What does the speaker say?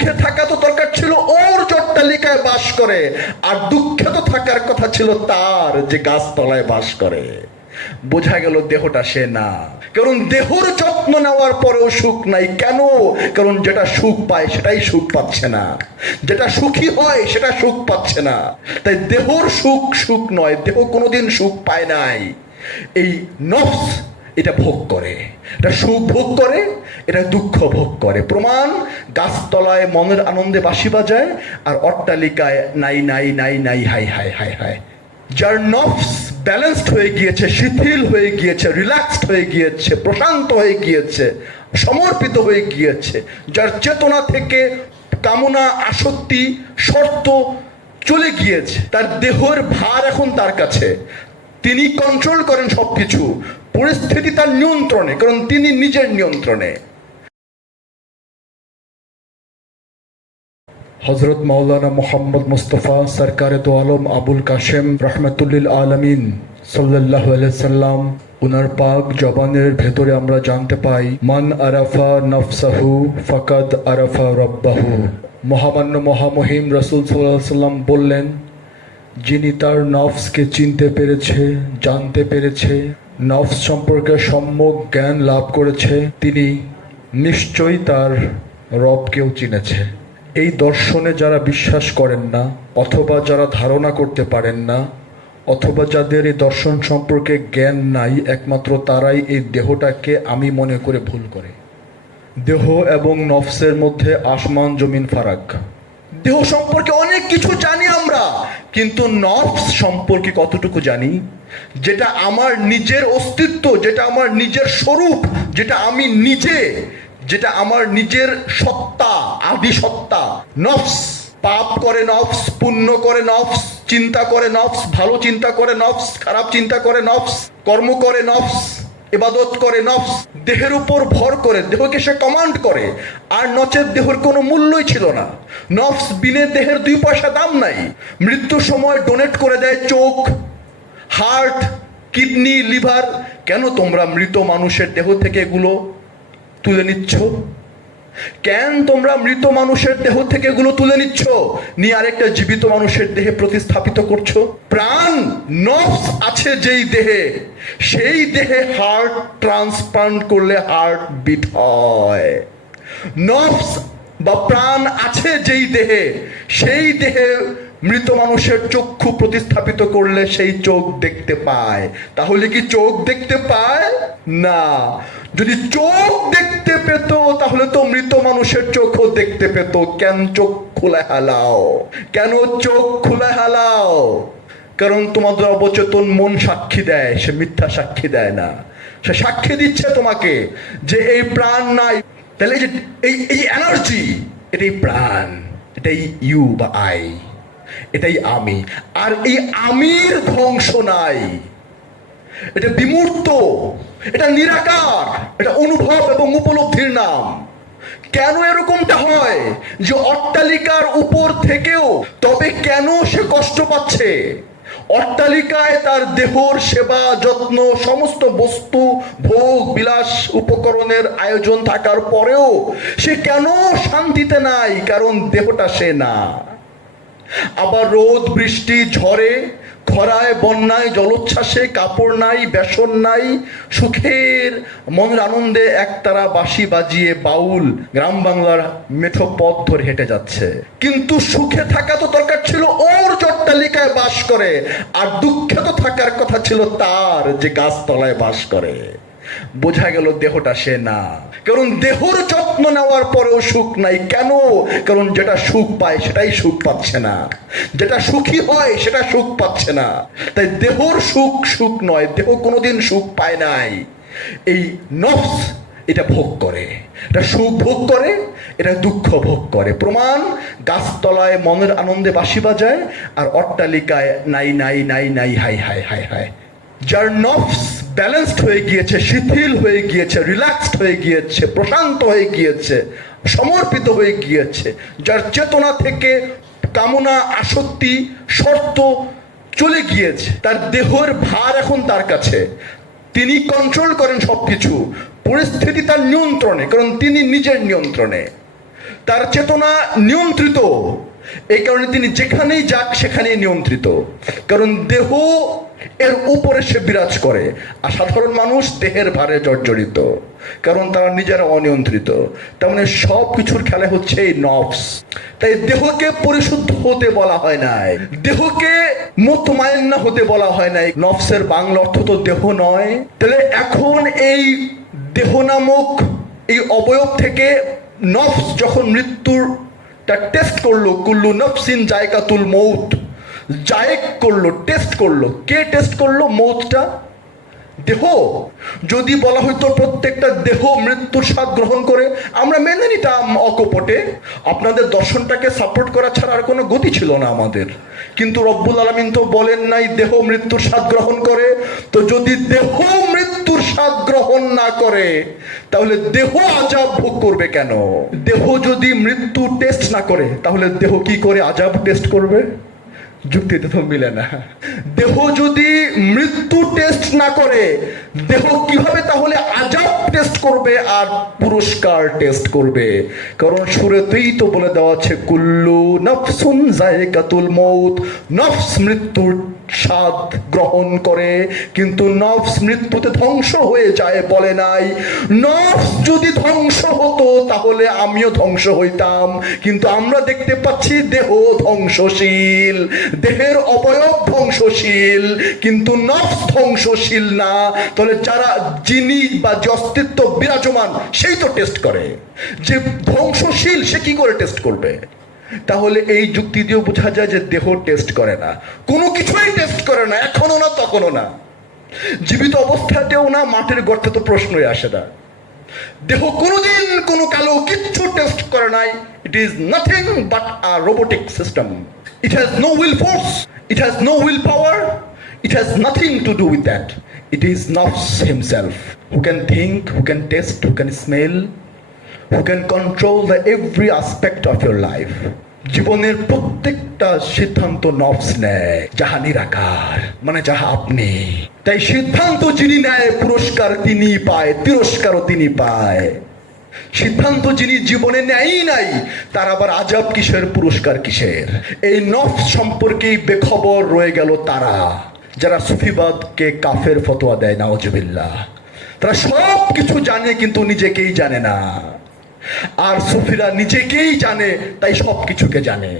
সুখে থাকা তো দরকার ছিল ওর চট্টালিকায় বাস করে, আর দুঃখে তো থাকার কথা ছিল তার যে গাছতলায় বাস করে। বোঝা গেল দেহটা সে না। কারণ দেহর যত্ন নেওয়ার পরেও সুখ নাই। কেন? কারণ যেটা সুখ পায় সেটাই সুখ পাচ্ছে না। যেটা সুখী হয় সেটা সুখ পাচ্ছে না। তাই দেহর সুখ সুখ নয়। দেহ কোনোদিন সুখ পায় নাই। এই নফস এটা ভোগ করে। এটা সুখ ভোগ করে, এটা দুঃখ ভোগ করে। প্রমাণ, গাছতলায় মনের আনন্দে বাসি বাজায় আর অট্টালিকায় নাই নাই নাই নাই, হাই হাই হাই হাই। যার নফস ব্যালেন্সড হয়ে গিয়েছে, শিথিল হয়ে গিয়েছে রিল্যাক্সড হয়ে গিয়েছে, প্রশান্ত হয়ে গিয়েছে, সমর্পিত হয়ে গিয়েছে, যার চেতনা থেকে কামনা, আসক্তি, শর্ত চলে গিয়েছে, তার দেহর ভার এখন তার কাছে। তিনি কন্ট্রোল করেন সবকিছু। পরিস্থিতি তার নিয়ন্ত্রণে, কারণ তিনি নিজের নিয়ন্ত্রণে। হজরত মাওলানা মোহাম্মদ মুস্তফা সরকার তো আলম আবুল কাশেম রহমতুল্লিল আলমিন সাল্লাহ সাল্লাম, উনার পাক জবানের ভেতরে আমরা জানতে পাই, মান আরাফা নফসাহু ফাকাদ আরাফা রব্বাহু। মহামান্য মহামহিম রসুল সাল্লাহ সাল্লাম বললেন যিনি তার নফসকে চিনতে পেরেছে, জানতে পেরেছে, নফস সম্পর্কে সম্যক জ্ঞান লাভ করেছে, তিনি নিশ্চয়ই তার রবকেও চিনেছে। এই দর্শনে যারা বিশ্বাস করেন না, অথবা যারা ধারণা করতে পারেন না, অথবা যাদের এই দর্শন সম্পর্কে জ্ঞান নাই, একমাত্র তারাই এই দেহটাকে আমি মনে করে ভুল করে। দেহ এবং নফসের মধ্যে আসমান জমিন ফারাক। দেহ সম্পর্কে অনেক কিছু জানি আমরা, কিন্তু নফস সম্পর্কে কতটুকু জানি? যেটা আমার নিজের অস্তিত্ব, যেটা আমার নিজের স্বরূপ, যেটা আমি নিজে, যেটা আমার নিজের সত্তা, আদি সত্তা। নফস, পাপ করে নফস, পুণ্য করে নফস, চিন্তা করে নফস, ভালো চিন্তা করে নফস, খারাপ চিন্তা করে নফস, কর্ম করে নফস ইবাদত করে নফস দেহের উপর ভর করে, দেহকে সে কমান্ড করে, আর নচের দেহের কোনো মূল্যই ছিল না। নফস বিনে দেহের দুই পয়সা দাম নাই। মৃত্যুর সময় ডোনেট করে দেয় চোখ হার্ট কিডনি লিভার কেন তোমরা মৃত মানুষের দেহ থেকে এগুলো তুলে নিচ্ছ? কেন তোমরা মৃত মানুষের দেহ থেকে এগুলো তুলে নিচ্ছ? নিয়ে আরেকটা জীবিত মানুষের দেহে প্রতিস্থাপিত করছ। প্রাণ, নফস আছে যেই দেহে। সেই দেহে হার্ট ট্রান্সপ্লান্ট করলে হার্ট বিট হয়। নফস বা প্রাণ আছে যেই দেহে, সেই দেহে মৃত মানুষের চক্ষু প্রতিস্থাপিত করলে সেই চোখ দেখতে পায়। তাহলে কি চোখ দেখতে পায়? না। যদি চোখ দেখতে পেত, তাহলে তো মৃত মানুষের চোখও দেখতে পেত। কেন চোখ খুলে হালাও? কেন চোখ খুলে হালাও? কারণ তোমাদের অবচেতন মন সাক্ষী দেয়, সে মিথ্যা সাক্ষী দেয় না। সে সাক্ষী দিচ্ছে তোমাকে যে এই প্রাণ নাই। তাহলে এই এই এনার্জি এটাই প্রাণ, এটাই ইউ বা আই এটাই আমি। আর এই আমির ধ্বংস নাই। এটা বিমূর্ত, এটা নিরাকার, এটা অনুভব এবং উপলব্ধির নাম। কেন এরকমটা হয় যে অট্টালিকার উপর থেকেও, তবে কেন সে কষ্ট পাচ্ছে? অট্টালিকায় তার দেহর সেবা, যত্ন, সমস্ত বস্তু, ভোগ, বিলাস, উপকরণের আয়োজন থাকার পরেও সে কেন শান্তিতে নাই, কারণ দেহটা সে না। আবার রোদ, বৃষ্টি, ঝড়ে, খরায়, বন্যায়, জলোচ্ছ্বাসে, কাপড় নাই, বেসন নাই, সুখের, মনের আনন্দে একতারা বাঁশি বাজিয়ে বাউল গ্রাম বাংলার মেঠো পথ ধরে হেঁটে যাচ্ছে। কিন্তু সুখে থাকা তো দরকার ছিল ওর চট্টালিকায় বাস করে, আর দুঃখে তো থাকার কথা ছিল তার যে গাছতলায় বাস করে। বোঝা গেল দেহটা সে না। কারণ দেহর যত্ন নেওয়ার পরেও সুখ নাই। কেন? কারণ যেটা সুখ পায় সেটাই সুখ পাচ্ছে না। যেটা সুখী হয় সেটা সুখ পাচ্ছে না। তাই দেহর সুখ সুখ নয়, দেহ কোনোদিন সুখ পায় নাই। এই নফস, এটা ভোগ করে। এটা সুখ ভোগ করে, এটা দুঃখ ভোগ করে। প্রমাণ, গাছতলায় মনের আনন্দে বাসি বাজায় আর অট্টালিকায় নাই নাই নাই নাই, হাই হাই হাই হাই। যার নফস ব্যালেন্সড হয়ে গিয়েছে, শিথিল হয়ে গিয়েছে রিল্যাক্সড হয়ে গিয়েছে, প্রশান্ত হয়ে গিয়েছে, সমর্পিত হয়ে গিয়েছে, যার চেতনা থেকে কামনা, আসক্তি, শর্ত চলে গিয়েছে, তার দেহর ভার এখন তার কাছে। তিনি কন্ট্রোল করেন সবকিছু, পরিস্থিতি তার নিয়ন্ত্রণে, কারণ তিনি নিজের নিয়ন্ত্রণে। তার চেতনা নিয়ন্ত্রিত, এই কারণে তিনি যেখানেই যাক সেখানেই নিয়ন্ত্রিত। কারণ দেহ এর উপরে সে বিরাজ করে। আর সাধারণ মানুষ দেহের ভারে জর্জরিত, কারণ তারা নিজেরা অনিয়ন্ত্রিত। তার মানে সব কিছুর খেলা হচ্ছে এই নফস। তাই দেহকে পরিশুদ্ধ হতে বলা হয় নাই। দেহকে মোতমায়না হতে বলা হয় নাই। নফসের বাংলা অর্থ তো দেহ নয়। তাহলে এখন এই দেহ নামক এই অবয়ব থেকে নফস যখন মৃত্যুর টেস্ট করল, কুল্লু নফসিন জায়গাতুল মৌত। জায়েক করল টেস্ট করল কে টেস্ট করল মৌতটা দেহ? যদি বলা হইতো প্রত্যেকটা দেহ মৃত্যুর স্বাদ গ্রহণ করে, আমরা মেনে নিতাম অকপটে। আপনাদের দর্শনটাকে সাপোর্ট করা ছাড়া আর কোনো গতি ছিল না আমাদের। কিন্তু রব্বুল আলমিন তো বলেন নাই, দেহ মৃত্যুর স্বাদ গ্রহণ করে। তো যদি দেহ মৃত্যুর স্বাদ গ্রহণ না করে, তাহলে দেহ আজাব ভোগ করবে কেন? দেহ যদি মৃত্যু টেস্ট না করে, তাহলে দেহ কি করে আজাব টেস্ট করবে? যুক্তিতে তো মিলে না। দেহ যদি মৃত্যু টেস্ট না করে, দেহ কীভাবে তাহলে আজাব টেস্ট করবে আর পুরস্কার টেস্ট করবে? কারণ সুরেতেই তো বলে দেওয়া আছে, কুল্লু নফসুন জায়গাতুল মৌত, নফস মৃত্যুর স্বাদ গ্রহণ করে, কিন্তু নফস মৃত্যুতে ধ্বংস হয়ে যায় বলে নাই। নফস যদি ধ্বংস হতো, তাহলে আমিও ধ্বংস হইতাম। কিন্তু আমরা দেখতে পাচ্ছি দেহ ধ্বংসশীল, দেহের অবয়ব ধ্বংসশীল, কিন্তু নফস ধ্বংসশীল না। তাহলে যারা যিনি বা যে অস্তিত্ব বিরাজমান, সেই তো টেস্ট করে। যে ধ্বংসশীল, সে কি করে টেস্ট করবে? তাহলে এই যুক্তি দিয়েও বোঝা যায় যে দেহ টেস্ট করে না। কোনো কিছুই টেস্ট করে না এখনও না, তখনও না। জীবিত অবস্থাতেও না, মাটির গর্তে তো প্রশ্নই আসে না। দেহ কোনোদিন কোনো কালো কিচ্ছু টেস্ট করে নাই। It is nothing but a robotic system it has no will force it has no will power it has nothing to do with that it is নফস himself who can think who can taste who can smell who can control the every aspect of your life. জীবনের প্রত্যেকটা সিদ্ধান্ত নফস নেয় যাহা নিরাকার মানে যাহা আপনি। তাই সিদ্ধান্ত যিনি নেয়, পুরস্কার তিনি পায়, তিরস্কারও তিনি পায়। সিদ্ধান্ত যিনি জীবনে নেয়ই নাই, তার আবার আজাব কিসের, পুরস্কার কিসের? এই নফস সম্পর্কেই বেখবর রয়ে গেল তারা। যারা সুফিবাদকে কাফের ফতোয়া দেয় না নাওজবিল্লাহ। তারা সব কিছু জানে, কিন্তু নিজেকেই জানে না। আর সুফিরা নিজেকেই জানে তাই সব কিছুকে জানে।